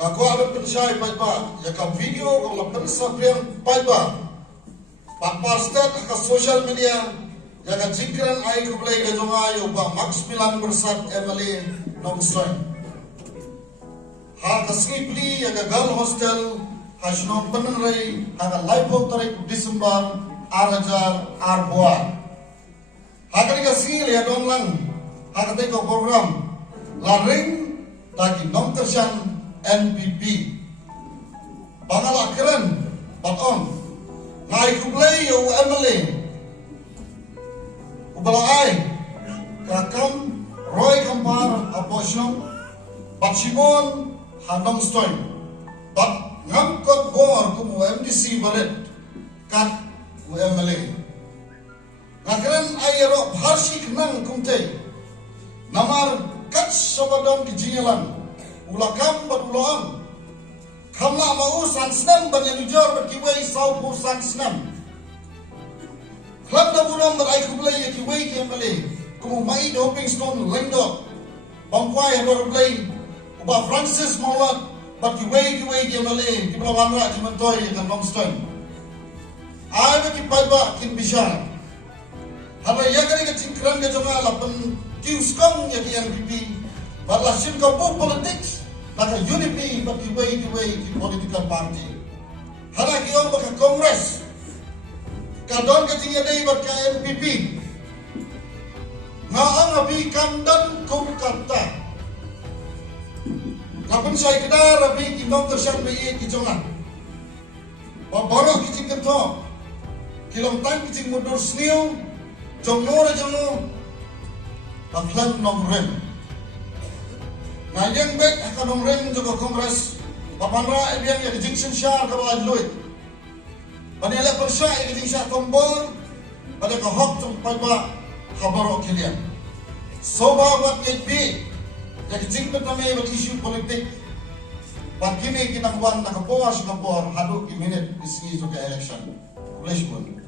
Aku ada pensai paipa, ya ka video kalau pensa priang paipa. Pakpar stat ka social media, ya ka jingkran ai ko play ka jonga yo ba max milan bersat emily nomsoy. Ha ka skipli ya ka girl hostel, ha shno penenrai, ha ka live tarik Disember arajar arboa. Ha ka ni ka sil ya donglang, ha ka teko program laring taki nom tersian NPP. Bangala keren, baton. Ngai kublay yo Emily. Kubalai, kakam Roy Kampar aposyong, Batsimon handong stoy. Bat ngangkot bor kumu MDC baret kat ku Emily. Ngakeren ayero bharsik nang kumte. Namar kat sobadon kijingelan. Ulakam berulang, kamla mau sansnam banyak ujar berkiwai saupu sansnam. Kelab dah buram berai kublai ya kiwai kiambale, kumu mai doping stone lendo, bangkwai baru blai, ubah Francis Maulat, berkiwai kiambale, kibla wanra jimantoy yang longstone. Ay berkipai ba kin bisar. Hari ya kali kecingkran ke jonga lapan kiuskong ya ki NPP, berlasin kabu politik. Maka unity bagi way di political party. Hala kiong baka Kongres. Kadon ketingnya day baka NPP. Ngaang api kandan kum kata. Kapun saya kedar api kinong tersian bayi kijongan. Baborok kicing kento. Kilong tan kicing mundur seniu. Jongno. Baklan nomren. Ngajeng baik akan nomren juga Kongres papanra ibiang ya dijingsin syar kabal adluit. Panila persya ya dijing syar tombol pada kahok tung paipa khabarok kilian. Soba buat NPP ya dijing pertama buat isu politik. Pan kini kita kuan nakapuas kapor hadu ki minute isngi juga election. Kulish pun.